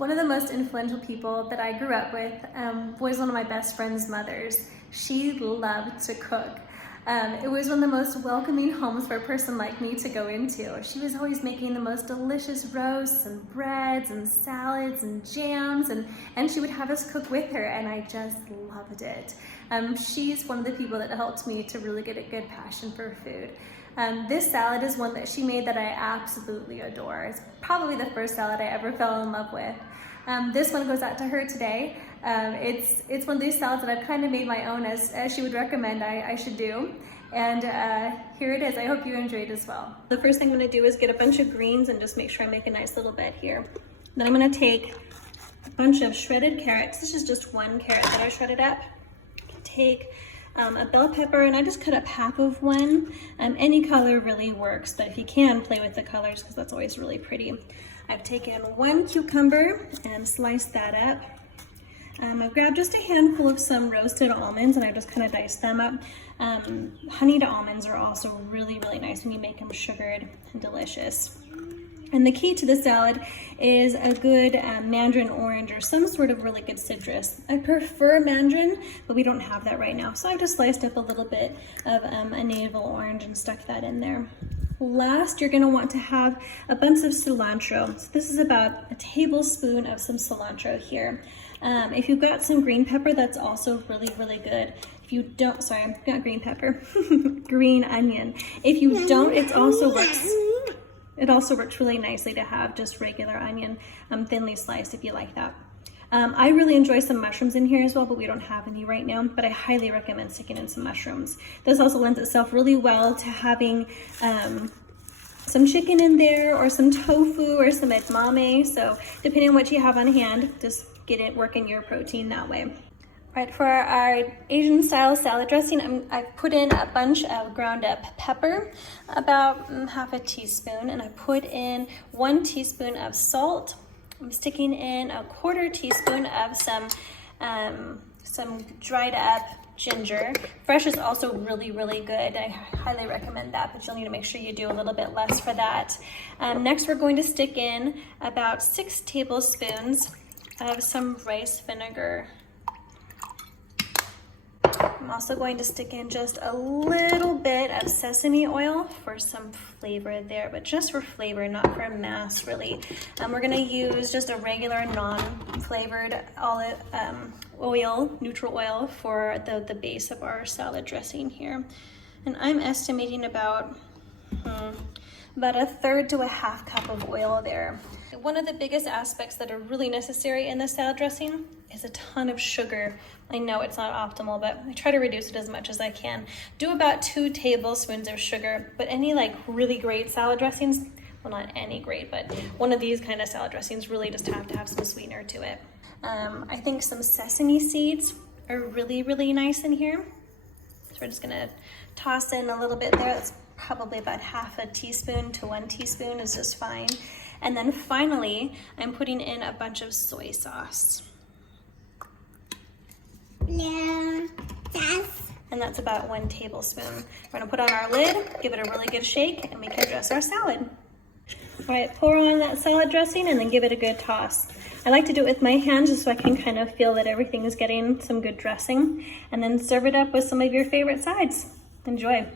One of the most influential people that I grew up with was one of my best friend's mothers. She loved to cook. It was one of the most welcoming homes for a person like me to go into. She was always making the most delicious roasts and breads and salads and jams, and she would have us cook with her, and I just loved it. She's one of the people that helped me to really get a good passion for food. This salad is one that she made that I absolutely adore. It's probably the first salad I ever fell in love with. This one goes out to her today. It's one of these salads that I've kind of made my own as she would recommend I should do. And here it is. I hope you enjoy it as well. The first thing I'm going to do is get a bunch of greens and just make sure I make a nice little bed here. Then I'm going to take a bunch of shredded carrots. This is just one carrot that I shredded up. Take a bell pepper, and I just cut up half of one. Any color really works, but if you can, play with the colors because that's always really pretty. I've taken one cucumber and sliced that up. I've grabbed just a handful of some roasted almonds, and I just kind of diced them up. Honeyed almonds are also really, really nice when you make them sugared and delicious. And the key to the salad is a good mandarin orange or some sort of really good citrus. I prefer mandarin, but we don't have that right now. So I've just sliced up a little bit of a navel orange and stuck that in there. Last, you're gonna want to have a bunch of cilantro. So this is about a tablespoon of some cilantro here. If you've got some green pepper, that's also really, really good. If you don't, sorry, not green pepper, green onion. If you don't, it also works really nicely to have just regular onion, thinly sliced if you like that. I really enjoy some mushrooms in here as well, but we don't have any right now, but I highly recommend sticking in some mushrooms. This also lends itself really well to having some chicken in there or some tofu or some edamame. So depending on what you have on hand, just get it working your protein that way. Right, for our Asian style salad dressing, I've put in a bunch of ground up pepper, about half a teaspoon, and I put in 1 teaspoon of salt. I'm sticking in a 1/4 teaspoon of some dried up ginger. Fresh is also really, really good. I highly recommend that, but you'll need to make sure you do a little bit less for that. Next, we're going to stick in about 6 tablespoons of some rice vinegar. I'm also going to stick in just a little bit of sesame oil for some flavor there, but just for flavor, not for mass really. We're gonna use just a regular non-flavored olive oil, neutral oil for the base of our salad dressing here. And I'm estimating about 1/3 to 1/2 cup of oil there. One of the biggest aspects that are really necessary in the salad dressing is a ton of sugar. I know it's not optimal, but I try to reduce it as much as I can. Do about 2 tablespoons of sugar, but any like really great salad dressings, well, not any great, but one of these kind of salad dressings really just have to have some sweetener to it. I think some sesame seeds are really, really nice in here. So we're just gonna toss in a little bit there. That's probably about 1/2 teaspoon to 1 teaspoon is just fine. And then finally, I'm putting in a bunch of soy sauce. And that's about 1 tablespoon. We're gonna put on our lid, give it a really good shake, and we can dress our salad. All right, pour on that salad dressing and then give it a good toss. I like to do it with my hands just so I can kind of feel that everything is getting some good dressing, and then serve it up with some of your favorite sides. Enjoy.